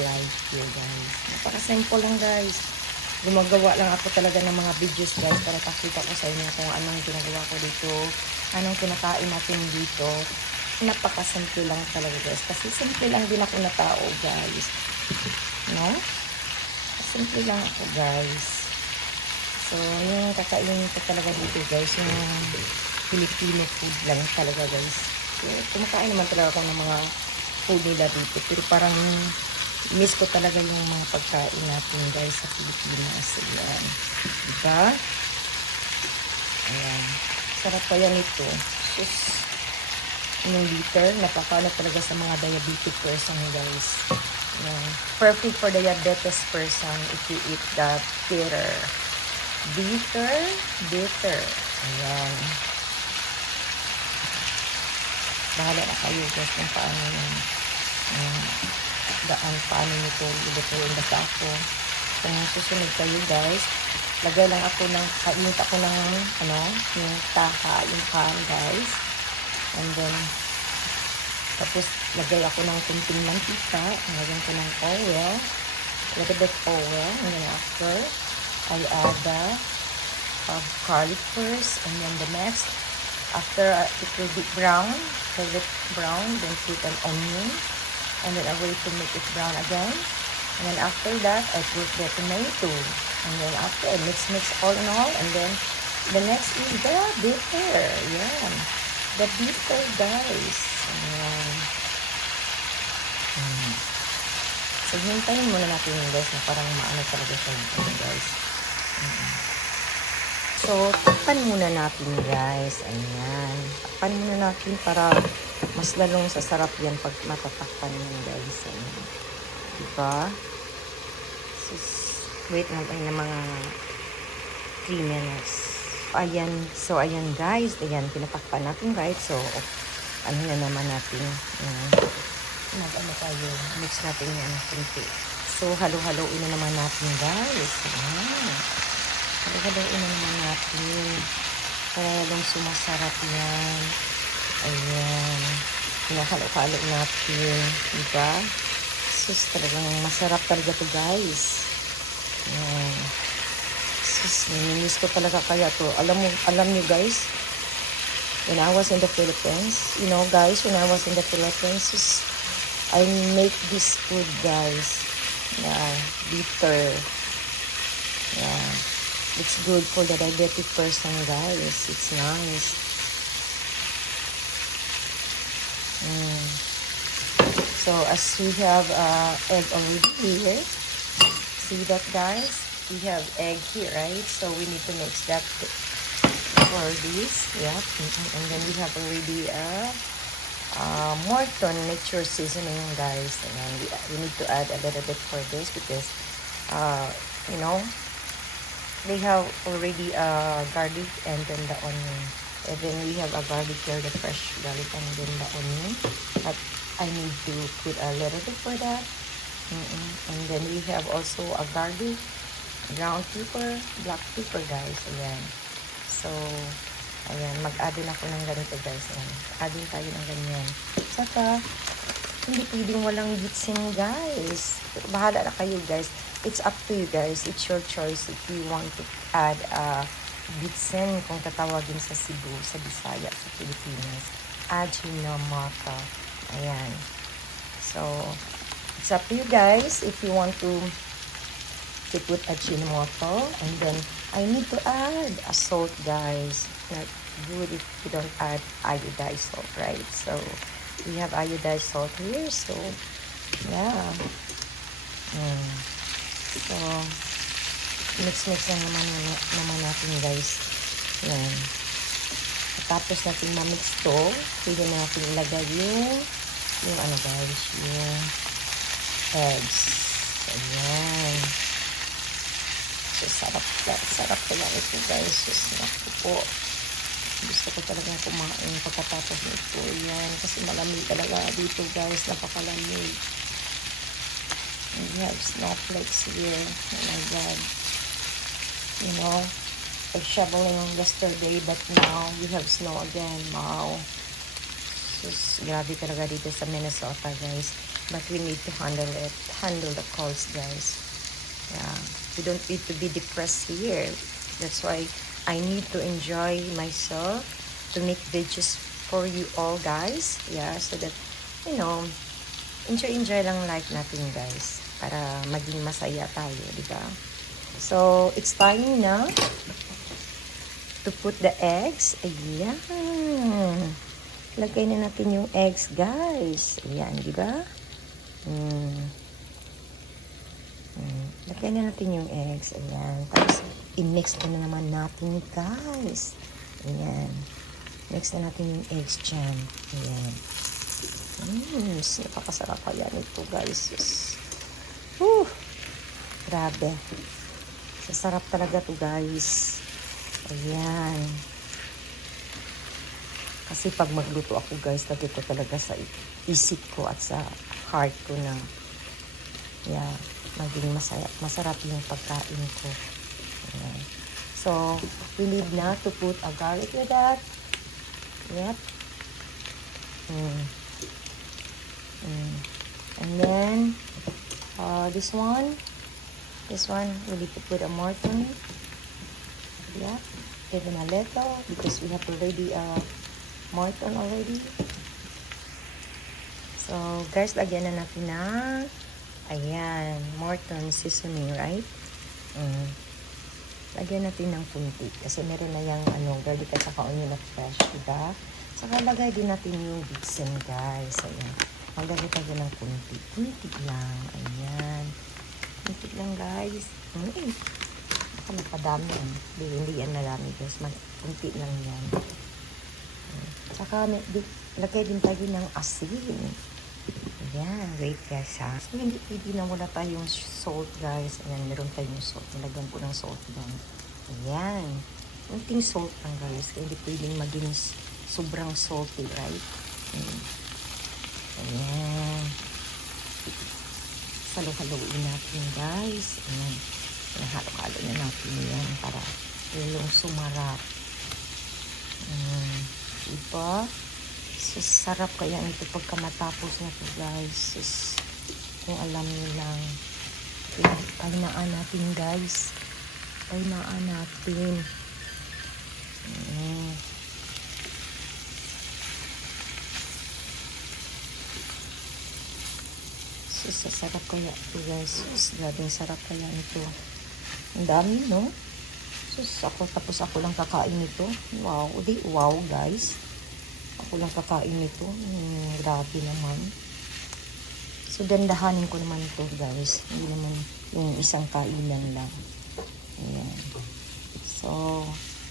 light here guys. Napaka-simple lang guys. Gumagawa lang ako talaga ng mga videos guys para pakita ko sa inyo kung anong ginagawa ko dito, anong kinakain natin dito. Napaka-simple lang talaga guys. Kasi simple lang din ako na tao guys. No? Simple lang ako guys. So, yung kakainin ko talaga dito guys, yung Filipino food lang talaga guys. So, kumakain naman talaga ako ng mga food nila dito. Pero parang miss ko talaga yung mga pagkain natin guys sa Pilipinas. Ayan. Diba? Ayan. Sarap pa yan ito. Sus. Yung bitter, napakano talaga sa mga diabetic person guys. Ayan. Perfect for diabetes person if you eat the bitter. Bitter. Ayan. Bahala na kayo guys kung paano yan. Paano nito ilutuin. Basta ako, kung susunod kayo guys, lagay lang ako ng, kainit ako ng, yung taha, yung pan guys. And then, tapos, lagay ako ng kunting mantika. Lagyan ko ng oil. A little bit oil. And then after, I add the garlic first. And then the next, after it will be brown, then put an onion. And then I wait to make it brown again. And then after that, I put the tomato. And then after, I mix all in all. And then, the next is the bitter. Yeah. The bitter, guys. Ayan. So, hintayin muna natin yung guys na parang maano talaga siya yung guys. So, takpan muna natin guys. Ayan. Takpan muna natin para mas lalong sasarap yan pag matatakpan yun guys. Ayan. Diba? So, wait natin ng mga 3 minutes. Ayan. So, ayan guys. Ayan. Pinatakpan natin guys. So, ano na naman natin. Ano tayo. Mix natin yan. So, halo-haloin na naman natin guys. Ayan. Halo-haloin na naman natin. Para lang sumasarap yan. Ayan. Pinahalo-halo natin. Diba? Sus, talagang masarap talaga to guys. Ayan. Sus, naminis ko talaga kaya to. Alam nyo guys, when I was in the Philippines, you know guys, when I was in the Philippines, sus, I make this food guys. Yeah, bitter. Yeah. It's good for the diabetic person, guys. It's nice. So, as we have egg already here, see that, guys? We have egg here, right? So, we need to mix that for this. Yeah. And then we have already Morton nature seasoning, guys. And then we need to add a little bit for this because, you know, they have already garlic and then the onion. And then we have a garlic here, the fresh garlic and then the onion. But I need to put a little bit for that. And then we have also a garlic, ground pepper, black pepper, guys. Ayan. So, ayan. Mag-add din ako ng ganito, guys. Ayan. Add din tayo ng ganyan. Saka, hindi pwedeng walang gitsin, guys. Bahala na kayo, guys. It's up to you guys. It's your choice if you want to add bitsen kung tatawagin sa Cebu, sa Bisaya, sa Pilipinas. Ajinomoto. Ayan. So, it's up to you guys if you want to put Ajinomoto. And then, I need to add a salt, guys. Not good if you don't add iodized salt, right? So, we have iodized salt here. So, yeah. So, mix lang naman natin guys. Yan. Tapos natin ma-mix to, pwede na natin ilagay yung ano guys, yung eggs. Ayan. So, sarap talaga ito guys. So, naku po. Gusto ko talaga kumain pagkatapos nito. Yan. Kasi malamig talaga dito guys. Napakalamig. We have snowflakes here. Oh my God. You know, I shoveling yesterday, but now we have snow again. Wow. Grabe talaga dito sa Minnesota, guys. But we need to handle it. Handle the calls, guys. Yeah. We don't need to be depressed here. That's why I need to enjoy myself to make videos for you all, guys. Yeah, so that, you know, enjoy lang life natin, guys. Para maging masaya tayo, di ba? So, it's time na to put the eggs. Ayan. Lagay na natin yung eggs, guys. Ayan, di ba? Lagay na natin yung eggs. Ayan. Tapos, i-mix na naman natin, guys. Ayan. Mix na natin yung eggs dyan. Ayan. Napakasarap kaya nito, guys. Grabe. Sasarap talaga to, guys. Ayan. Kasi pag magluto ako, guys, lagi ko talaga sa isip ko at sa heart ko na maging masarap yung pagkain ko. Ayan. So, we need na to put a garlic with that. Yep. And then, this one, we need to put a Morton. Yeah. Give them a little because we have already Morton already. So, guys, lagyan na natin na ayan, Morton seasoning, right? Lagyan natin ng kunti kasi meron na yung garlic at saka onion na fresh, diba? Saka lagay din natin yung vicin, guys. Ayan. Maglagay tayo ng kunti. Kunti lang. Ayan. Kunti lang, guys. Baka napadami yan. Hindi yan nadami, guys. Kunti lang yan. Saka lagay din tayo ng asin. Ayan. Wait, guys, ha. So, hindi na wala tayong salt, guys. Ayan, meron tayong salt. Nilagyan ko ng salt doon. Ayan. Kunting salt lang, guys. Kaya hindi pwedeng maging sobrang salty, right? Ayan. Halo-haloin natin, guys. Ayan. Halo-halo na natin yan para yung sumarap. Diba? So, sarap kaya ito pagka matapos na ito, guys. Kung alam nyo lang. Kainaan natin, guys. Kainaan natin. Sarap kaya ito, guys. Grabing sarap kaya ito. Ang dami, no? Tapos ako lang kakain nito. Wow, wow, guys. Ako lang kakain nito. Grabe naman. So, dandahanin ko naman ito, guys. Hindi naman yung isang kainan lang. Ayan. So,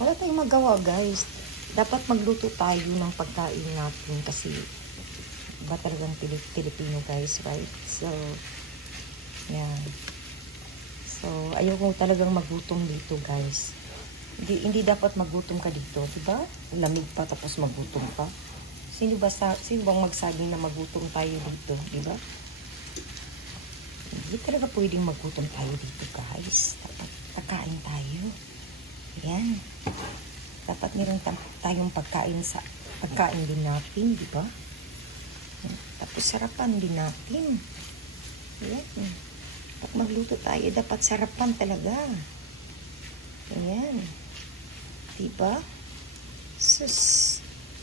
wala tayong magawa, guys. Dapat magluto tayo ng pagkain natin kasi ba talagang Pilipino, guys, right? So, yan. So, ayaw ko talagang magutom dito, guys. Hindi dapat magutom ka dito, diba? Lamig pa tapos magutom ka. Sino bang magsabing na magutom tayo dito, diba? Hindi talaga pwedeng magutom tayo dito, guys. Dapat kakain tayo. Yan. Dapat meron tayong pagkain din natin, diba? Tapos sarapan din natin. Ayan. Pag magluto tayo, dapat sarapan talaga. Ayan. Diba? Sus.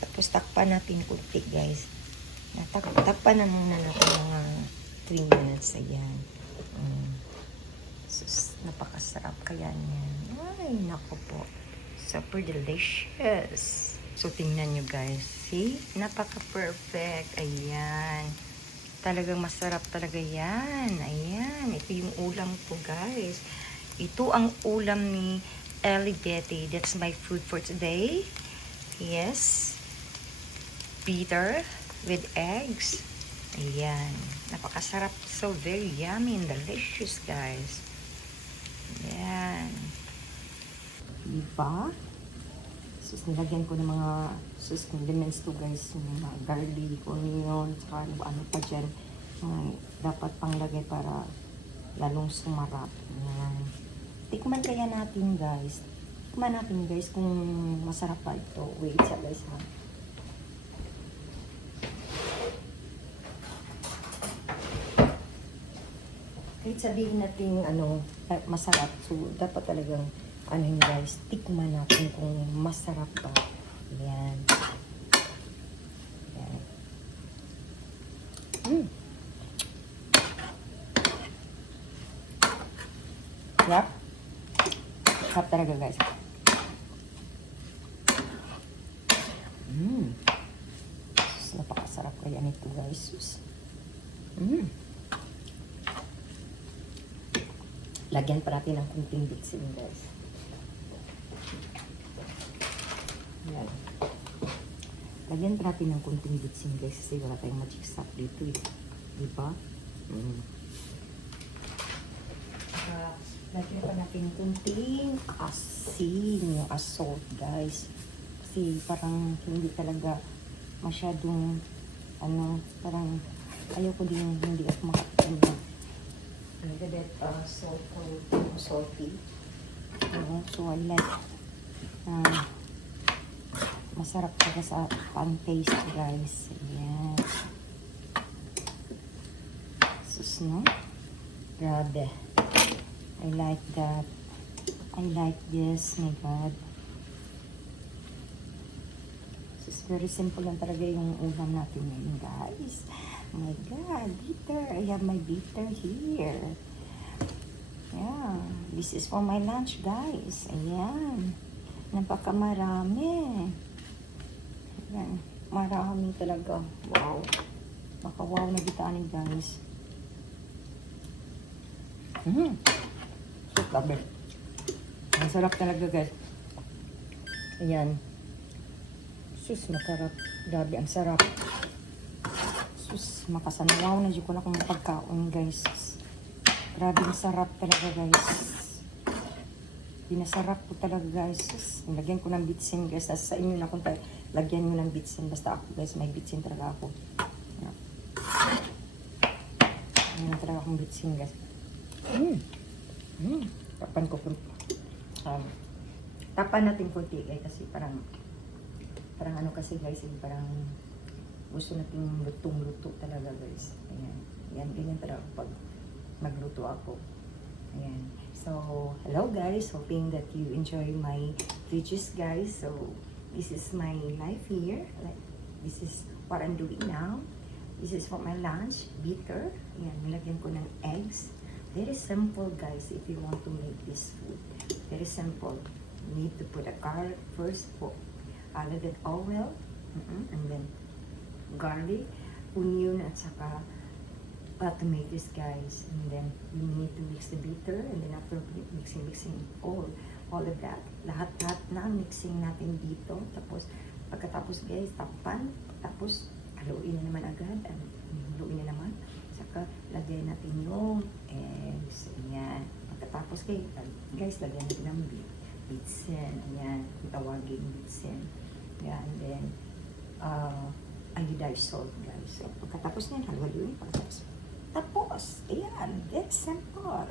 Tapos takpan natin kunti, guys. Takpan na muna natin mga 3 minutes. Ayan. Sus. Napakasarap kaya niyan. Ay, naku po. Super delicious. So, tingnan nyo, guys. See? Napaka-perfect. Ayan. Talagang masarap talaga yan. Ayan. Ito yung ulam ko, guys. Ito ang ulam ni Ellie Betty. That's my food for today. Yes. Bitter with eggs. Ayan. Napakasarap. So, very yummy and delicious, guys. Ayan. Diba? Sus, nilagyan ko ng mga condiments to, guys. Mga garlic, onion, saka ano pa dyan. Dapat panglagay para lalong sumarap. Ayan. Tikman kaya natin, guys. Tikman natin, guys, kung masarap pa ito. Wait, guys, ha. kahit sabihin natin masarap, so dapat talagang ano yun guys, tikman natin kung masarap ba. Yan. Yan. Sarap. Sarap talaga guys. Napakasarap kaya nito guys. Lagyan pa natin ng kunting bitsin guys. Yan. Lagyan pa natin ng kunting bitsin guys kasi wala tayong magic sarap dito eh. Diba? Lagyan pa natin kunting asin, yung salt guys. Kasi parang hindi talaga masyadong parang ayoko din hindi ako makakain a little bit salt or salty. So I like masarap talaga sa pan-taste guys. Ayan. Sus, no? Grabe. I like that. I like this. My God. Sus, very simple lang talaga yung ulam natin ngayon guys. Oh my God. Bitter. I have my bitter here. Yeah. This is for my lunch guys. Ayan. Napakamarami. Ayan. Marami talaga. Wow. Maka-wow na gitaanin guys. So, grabe. Ang sarap talaga guys. Ayan. Sus, makarap. Grabe, ang sarap. Sus, makasanawaw na dyan ko na kung pagkaon guys. Grabe, ang sarap talaga guys. Pinasarap ko talaga guys. Sus, lagyan ko ng bitsin guys. Sa inyo na kung lagyan nyo ng bitsin. Basta ako guys, may bitsin talaga ako. Ayan. Ayan talaga akong bitsin guys. Tapan ko po. Tapan natin kunti guys kasi parang ano kasi guys, parang gusto natin lutong-luto talaga guys. Ayan. Ayan, ganyan talaga pag magluto ako. Ayan. So, hello guys. Hoping that you enjoy my videos guys. So, this is my life here. This is what I'm doing now. This is for my lunch. Bitter. Ayan, nilagyan ko ng eggs. Very simple guys if you want to make this food. Very simple. You need to put a garlic first, a little bit oil, and then garlic, onion, at saka tomatoes guys. And then you need to mix the bitter, and then after mixing all of that, lahat na mixing natin dito. Tapos pagkatapos guys, tapan, tapos haluin na naman agad, haluin na naman. Saka lagyan natin yung eggs. Ayan. Pagkatapos guys, lagyan natin ng bitsin. Ayan. Kung tawagin bitsin. Ayan. And then, iodized salt guys. So, pagkatapos niyan, haluin. Tapos, ayan. It's simple.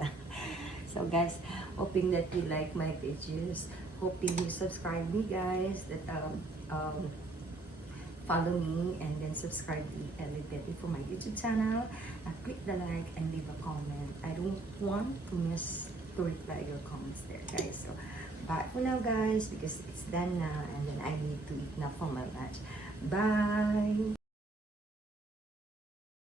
So guys, hoping that you like my videos. Hoping you subscribe me guys. That follow me and then subscribe to Ellie for my YouTube channel. Click the like and leave a comment. I don't want to miss to reply your comments there, guys. So, bye for now, guys, because it's done now and then I need to eat now for my lunch. Bye!